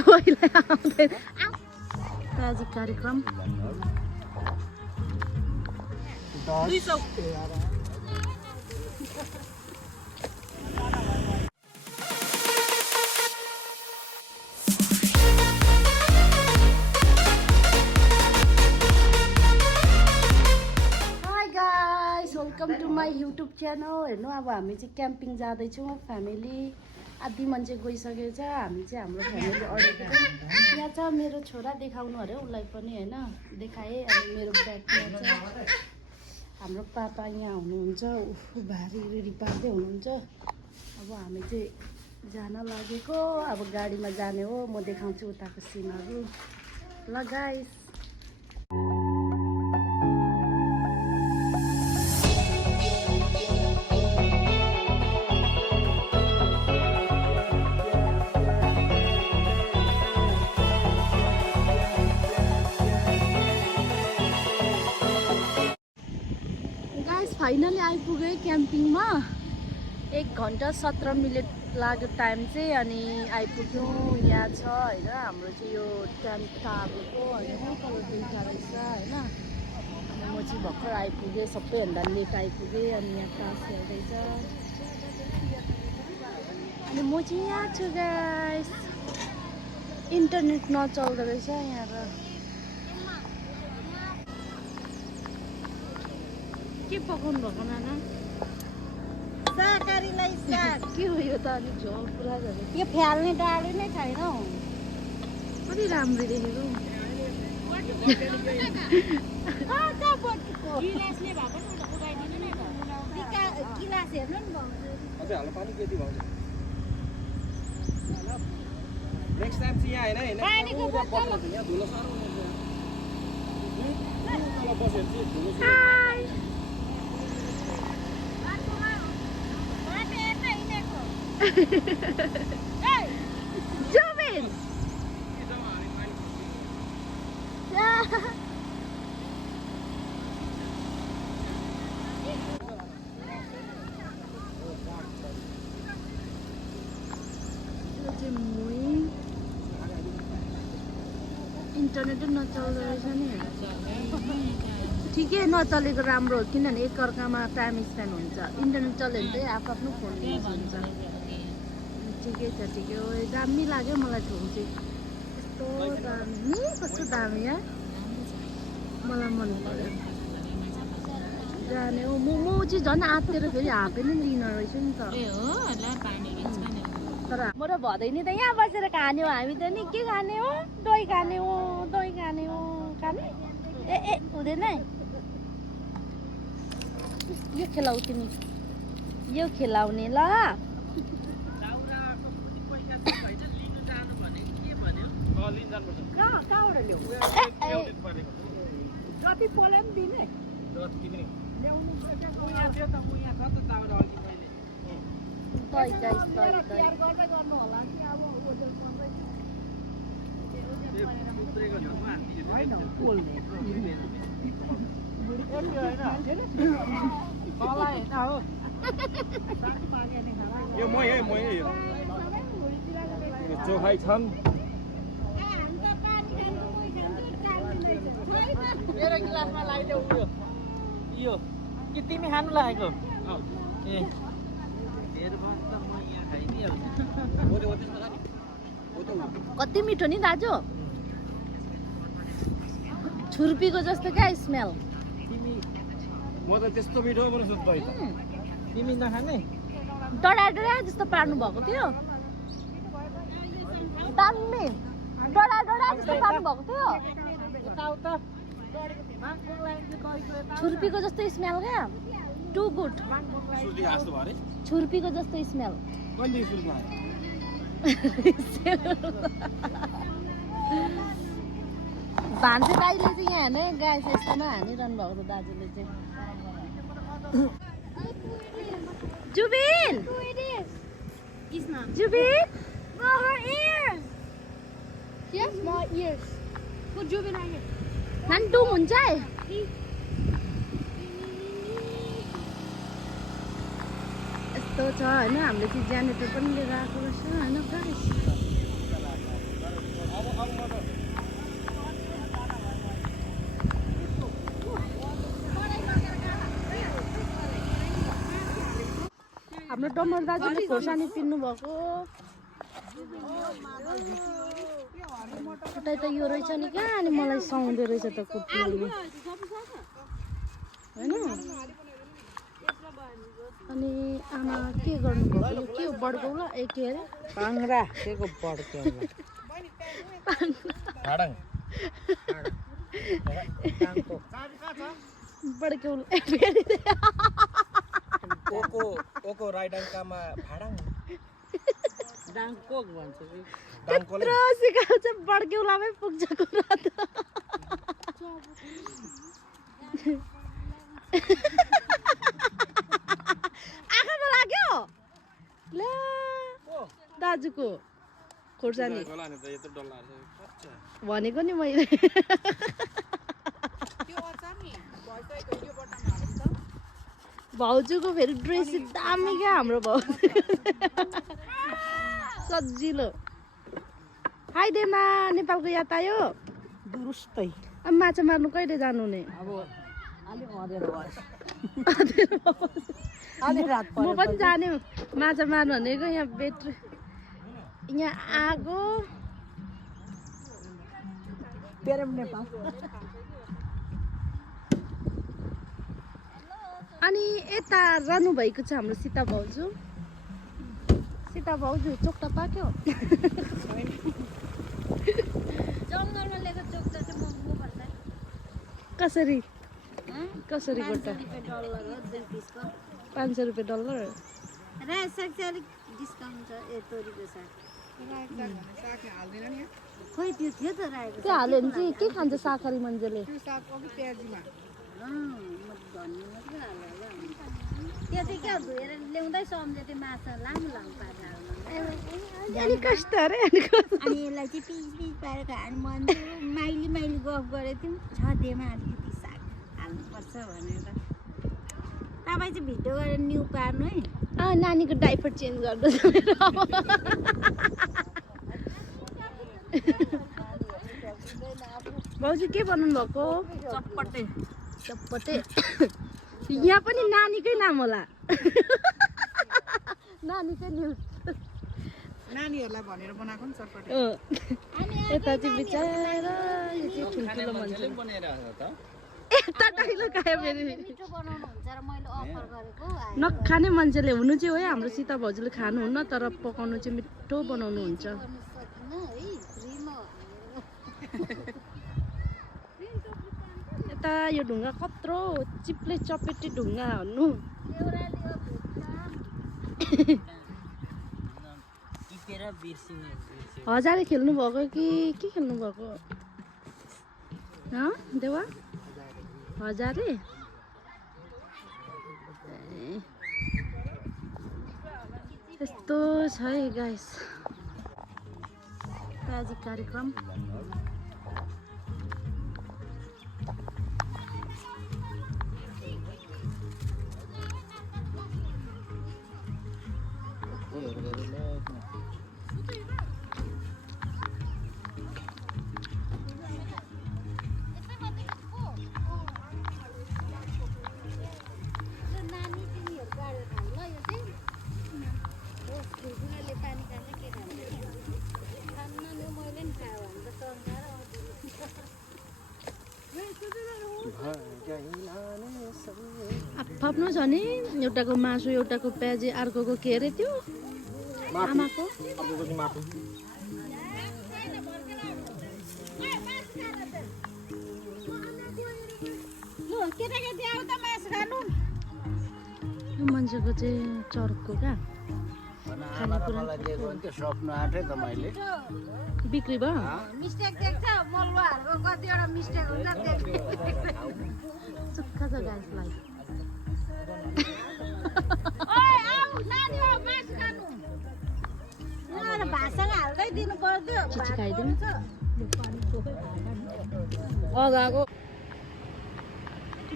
कोहीलाई आउँदैन आज कार्यक्रम welcome to my YouTube channel. हेर्नु अब हामी चाहिँ क्याम्पिङ जाँदैछौँ फ्यामिली। आधी मान्छे गइसकेको छ, हामी चाहिँ हाम्रो फ्यामिली अडेको छ। यहाँ छ मेरो छोरा, देखाउनु अरे उसलाई पनि होइन, देखाएँ। अनि मेरो ब्यागमा छ हाम्रो पापा यहाँ हुनुहुन्छ, भारी रेडी पार्दै हुनुहुन्छ। अब हामी चाहिँ जान लागेको, अब गाडीमा जाने हो। म देखाउँछु उताको सिनहरू। ल गाइस, फाइनली आइपुगेँ क्याम्पिङमा। 1 घन्टा 17 मिनट लाग्यो टाइम चाहिँ। अनि आइपुग्यौँ, यहाँ छ होइन हाम्रो चाहिँ यो टेन्ट टालेको होइन, तल दुईवटा रहेछ होइन। अनि म चाहिँ भर्खर आइपुगेँ, सबैभन्दा लेट आइपुगेँ। अनि यहाँ क्लास हेर्दैछ। अनि म चाहिँ यहाँ छु गाइस। इन्टरनेट नचल्दो रहेछ यहाँ त। के पकाउनु भएको नाना? शाकाहारीलाई साग। के हो यो त? अलिक झोल पुरा गरे। यो फ्याल्ने डाली नै छैन हौ। कति राम्रो देखेको। गिलासले भए पनि उता उगाइदिनु नि त। गिलास हेर्नु नि भाउजू। अझै हाल्नु पानी केटी भाउजू। नेक्स्ट टाइम चाहिँ यहाँ हैन पानीको बोतल यहाँ धुलो साह्रो हुन्छ। तल बसेर चाहिँ धुलो हाय Jumin! इन्टरनेट नचल्दो रहेछ नि। ठिकै नचलेको राम्रो हो, किनभने एकअर्कामा टाइम स्पेन्ड हुन्छ। इन्टरनेट चल्यो भने चाहिँ आफ्नो फोन युज हुन्छ। ठिकै छ, ठिकै हो। दामी लाग्यो मलाई ठाउँ चाहिँ। यस्तो दामी, कस्तो दामी है, मलाई मन पर्यो। जाने हो। म चाहिँ झन् आत्तेर फेरि हाफै नै लिन रहेछु नि त। तर म र भदैनी त यहाँ बसेर खाने हो हामी त नि। के खाने हो? दही खाने हो, दही खाने हो। खाने ए हुँदैन है। यो खेलाउ तिमी, यो खेलाउने ल। कहाँबाट ल्याऊ? जति पोले पनि दिने ल्याउनु तयार गर्दै गर्नु होला कि अब होइन पोल्ने यो मै चोखाइ छन्। मेरो गिलासमा लगाइदेऊ। यो कि तिमी खानु लागेको? ए कति मिठो नि दाजु, छुर्पीको जस्तो क्या स्मेल। म त त्यस्तो मिठो पनि सोध्दै त। तिमी नखाने? डडा डडा जस्तो पार्नु भएको थियो। दामी डडा डडा जस्तो पार्नु भएको थियो। छुर्पीको जस्तो स्मेल क्या। Too good. छुर्पीको जस्तो स्मेल। भान्से दाइले चाहिँ यहाँ हेर्ने गाई यस्तोमा हानिरहनु भएको छ दाजुले चाहिँ। Zubin! Jubil! Oh, her ears! Yes, my ears. Put Jubin right here. Nantung हुन्छ है। यस्तो छ हैन, हामीले चाहिँ जेनेरेटर पनि लिएर आएको रहेछ हैन गाइस। हाम्रो डमर दाजुले खोर्सानी पिन्नु भएको उतै त यो रहेछ नि क्या अनि मलाई सुहाउँदो रहेछ त कुट्नु होइन अनि आमा के गर्नुभयो यो के हो बड्काउला ए के अरे पाङ्रा के को बड्क्यो भाडङ बड्काउला ओको राइट अङ्कामा भाडङ डाङकोक भन्छ कि डाङकोले यत्रो सिकाउँछ बड्केउलामै पुग्छ कुरा त आँखामा लाग्यो ल दाजुको खोर्सानी गलाने त यत्रो डल्ला भनेको नि मैले भाउजूको फेरि ड्रेस दामी क्या हाम्रो भाउजू सजिलो हाई देमा नेपालको याद आयो दुरुस्तै अब माछा मार्नु कहिले जानु नि अब अलिक अँधेरो भयो म पनि जाने माछा मार्नु भनेको यहाँ बेट्री यहाँ आगो पेरम नेपाल अनि यता रहनुभएको छ हाम्रो सीता भाउजू चोक्टा पाक्यो जङ्गलमा लिएको चोक्टा चाहिँ महँगो पर्छ कसरी गोटा $500 हो 2 पिसको 500 रुपियाँ डलर रायो साग चाहिँ अलिक डिस्काउन्ट छ ए तोरीको साग खोइ त्यो थियो त रायोको त्यो हाल्यो भने चाहिँ के खान्छ शाकाहारी मान्छेले म भन्नु मात्रै हाल्यो होला त्यो चाहिँ क्या धोएर ल्याउँदै सम्झे त्यो माछा लामो पारेर हाल्नु अनि कस्तो अरे अनि यसलाई चाहिँ पिस पारेर खानु मन थियो माइली गफ गरेको थियौँ छदेमा अलिकति साग हाल्नुपर्छ भनेर तपाईँ चाहिँ भिडियो गरेर न्यु पार्नु है नानीको डाइपर चेन्ज गर्नु छ मेरो भाउजू के बनाउनु भएको चटपटे यहाँ पनि नानीकै नाम होला नानीकै न्युज नानीहरूलाई भनेर बनाएको नि चटपटे यता चाहिँ बिचारा यो चाहिँ ठुल्ठुलो मान्छे बनाइरहेको त यता डाइलग आयो फेरि मिठो बनाउनु हुन्छ र मैले अफर गरेको नखाने मान्छेले हुनु चाहिँ हो है हाम्रो सीता भाउजूले खानुहुन्न तर पकाउनु चाहिँ मिठो बनाउनु हुन्छ गर्नु सकिनँ है फ्रीमा यता यो ढुङ्गा कत्रो चिप्ले चपेटे ढुङ्गा भन्नु टिपेर बिर्सिने हजारे खेल्नु भएको कि के खेल्नु भएको देवा हजारे यस्तो छ है गाइस सामाजिक कार्यक्रम आफ्नो छ नि एउटाको मासु एउटाको प्याजी अर्कोको के अरे त्यो आमाको यो मान्छेको चाहिँ चर्को क्या सक्नु आँटे त मैले बिक्री भयो मिस्टेक देख्छ मलुवाहरूको कतिवटा मिस्टेक हुन्छ सुक्खा छ गाइसलाई भाषामा हाल्दै दिनु पर्यो चिची खाइदिनु गएको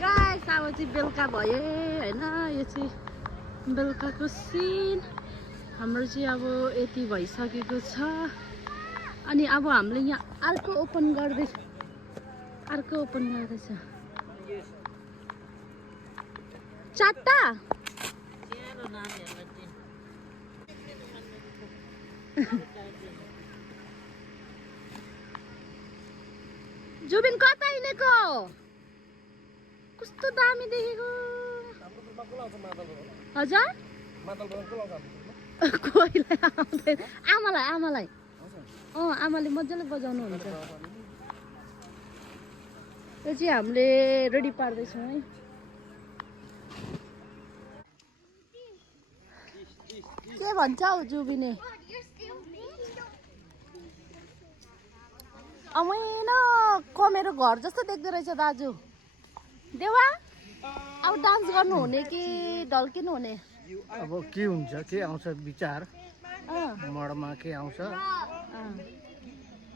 गाइस अब चाहिँ बेलुका भयो होइन यो चाहिँ बेलुकाको सिन हाम्रो चाहिँ अब यति भइसकेको छ अनि अब हामीले यहाँ अर्को ओपन गर्दैछ चारवटा जुबिन कता हिँडेको कस्तो दामी देखेको हजुर कोहीलाई आउँदैन आमालाई आमाले मजाले बजाउनु हुन्छ यो चाहिँ हामीले रेडी पार्दैछौँ है के भन्छ हौ जुबिने अमैन मेरो घर जस्तो देख्दो रहेछ दाजु देवा अब डान्स गर्नु हुने कि ढल्किनु हुने अब के हुन्छ के आउँछ विचार मडमा के आउँछ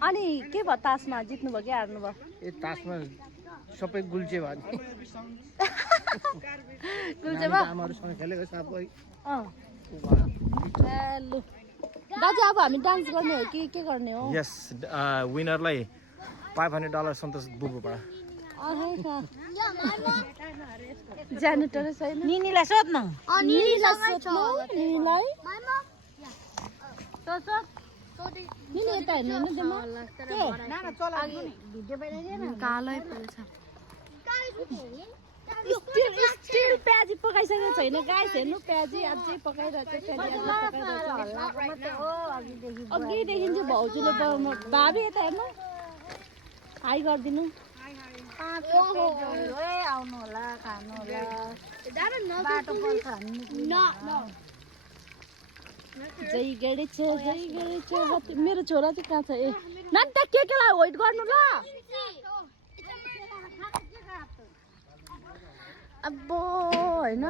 अनि के भयो तासमा जित्नु भयो कि हार्नु भयो ए तासमा सबै गुल्चे भयो नि गुल्चे भयो आमाहरूसँग खेलेको सबै लु दाजु अब हामी डान्स गर्ने हो कि के गर्ने हो यस विनरलाई $500 सन्तोष बुबुबाट जेनेटर छैन निनीलाई सोध्न निनीलाई निनी यता हेर्नु न जम्मा कालै पोल्छ स्टिल प्याजी पकाइसकेको छैन गाइस हेर्नु प्याजी अझै पकाइरहेको अघिदेखि चाहिँ भाउजूले भाबी यता हेर्नु हाई गरिदिनु आउनु होला खानु होला बाटो पर्छ जय गणेश मेरो छोरा चाहिँ कहाँ छ ए नानी त्यहाँ केलाई वेट गर्नु ल अब होइन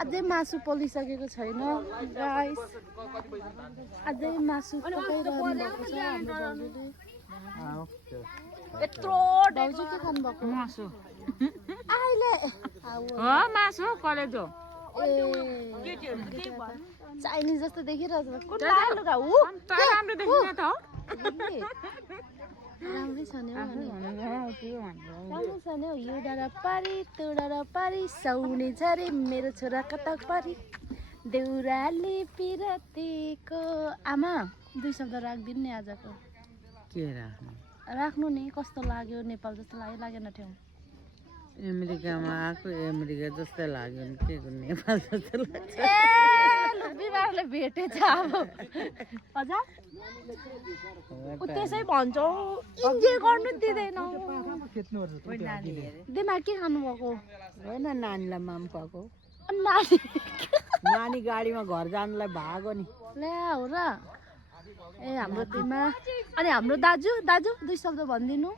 अझै मासु पोलिसकेको छैन गाइस अझै मासु पकाइरहनु भएको छ हाम्रो भाउजूले यत्रो भाउजू के खानु भएको मासु अहिले मासु कलेजो चाइनिज जस्तो देखिरहेछ राम्रै छ नि राम्रै छ नि हौ यो डाँडा पारी त्यो डाँडा पारी साउने छ रे मेरो छोरा कता पारी देउराली पिरतीको आमा 2 शब्द राखिदिनु नि आजको के राख्नु राख्नु नि कस्तो लाग्यो नेपाल जस्तो लाग्यो लागेन ठाउँ अमेरिकामा आएको अमेरिका जस्तै लाग्यो नि के गर्नु नेपाल जस्तो लाग्छ बिमारले भेटेछ अब हजुर त्यसै भन्छौ इन्जोय गर्नु दिँदैनौ दिमाग के खानु भएको होइन नानीलाई माम खुवाएको नानी नानी गाडीमा घर जानलाई भागो नि ल्या हो र ए हाम्रो दिमा अनि हाम्रो दाजु 2 शब्द भनिदिनु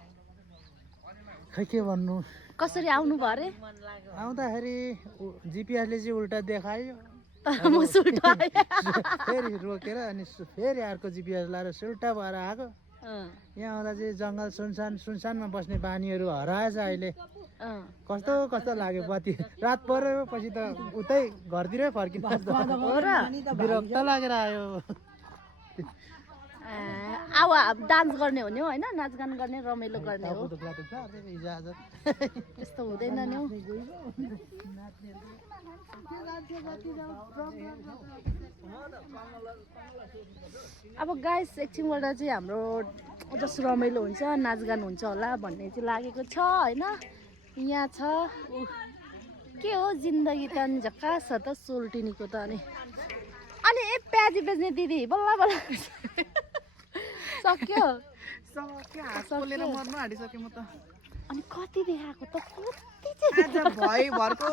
खै के भन्नु कसरी आउनु भयो अरे आउँदाखेरि जिपिएसले चाहिँ उल्टा देखायो म सुल्टा फेरि रोकेर अनि फेरि अर्को जिपिएस लाएर सुल्टा भएर आएको यहाँ आउँदा चाहिँ जङ्गल सुनसानमा बस्ने बानीहरू हराएछ अहिले कस्तो कस्तो लाग्यो बत्ती रात पऱ्यो पछि त उतै घरतिरै फर्किनु विरक्त लागेर आयो अब डान्स गर्ने हो नि होइन नाचगान गर्ने रमाइलो गर्ने हो त्यस्तो हुँदैन नि हौ अब गाइस एकछिनबाट चाहिँ हाम्रो जस्तो रमाइलो हुन्छ नाचगान हुन्छ होला भन्ने चाहिँ लागेको छ होइन यहाँ छ के हो जिन्दगी त अनि झक्कास छ त सोल्टिनीको त अनि ए प्याजी बेच्ने दिदी बल्ल बल्ल सक्यो मर्नु हाडिसकेँ म त अनि कति देखाएको त आज भरको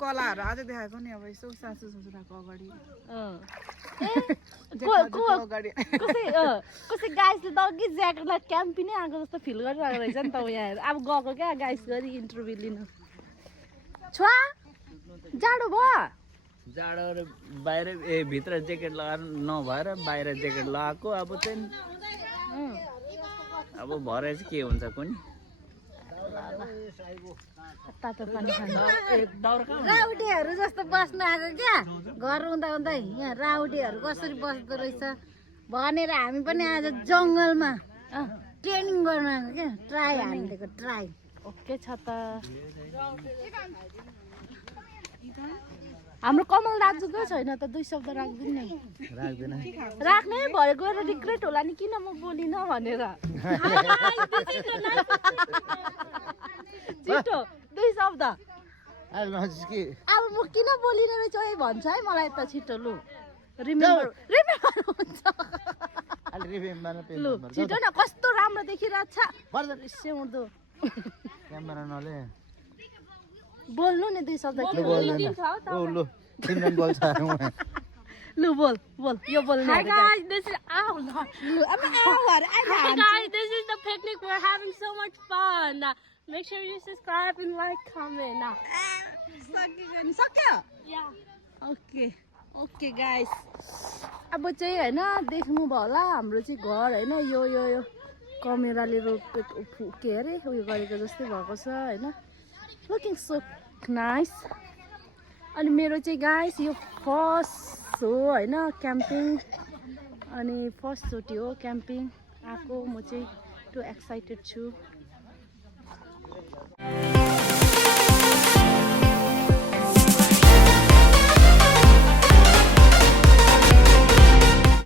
कलाहरू आज देखाएको नि अब यसो सासु ससुराको अगाडि कसै गाइसले त अघि ज्याकेटलाई क्याम्पी नै आएको जस्तो फिल गरिरहेको रहेछ नि त यहाँ अब गएको क्या गाइस गरी इन्टरभ्यू लिनु छोरा जाडो भयो जाडो बाहिर भित्र ज्याकेट लगाएर नभएर बाहिर ज्याकेट लगाएको अब चाहिँ अब भरे चाहिँ के हुन्छ कुनि तातो पानी खानु राउटेहरू जस्तो बस्न आएको क्या घर हुँदा हुँदै यहाँ राउटेहरू कसरी बस्दो रहेछ भनेर हामी पनि आज जङ्गलमा ट्रेनिङ गर्न आएको क्या ट्राई हानिदिएको ट्राई ओके छ त हाम्रो कमल दाजुको छैन त 2 शब्द राख्दिन नि राख्दैन राख्नै भयो गएर रिग्रेट होला नि किन म बोलिनँ भनेर छिटो 2 शब्द अहिले नजिकै अब म किन बोलिनँ रहेछ है भन्छ है मलाई त छिटो लु रिमेम्बर हुन्छ अहिले रिमेम्बर लु छिटो न कस्तो राम्रो देखिरहेछ सिउँदो क्यामेरा नले बोल्नु नि 2 शब्द के लु सिमरन बोल्छ लु बोल यो बोल्नु Hi guys, this is Hi guys, this is the picnic. We're having so much fun. Make sure you subscribe and like, comment. सक्यो Yeah. ओके गाइस अब चाहिँ होइन देख्नु भयो होला हाम्रो चाहिँ घर होइन यो कमेराले रोपेको के अरे उयो गरेको जस्तै भएको छ होइन लुकिङ सो नाइस अनि मेरो चाहिँ गाइस यो फर्स्ट हो होइन क्याम्पिङ अनि फर्स्टचोटि हो क्याम्पिङ आएको म चाहिँ टु एक्साइटेड छु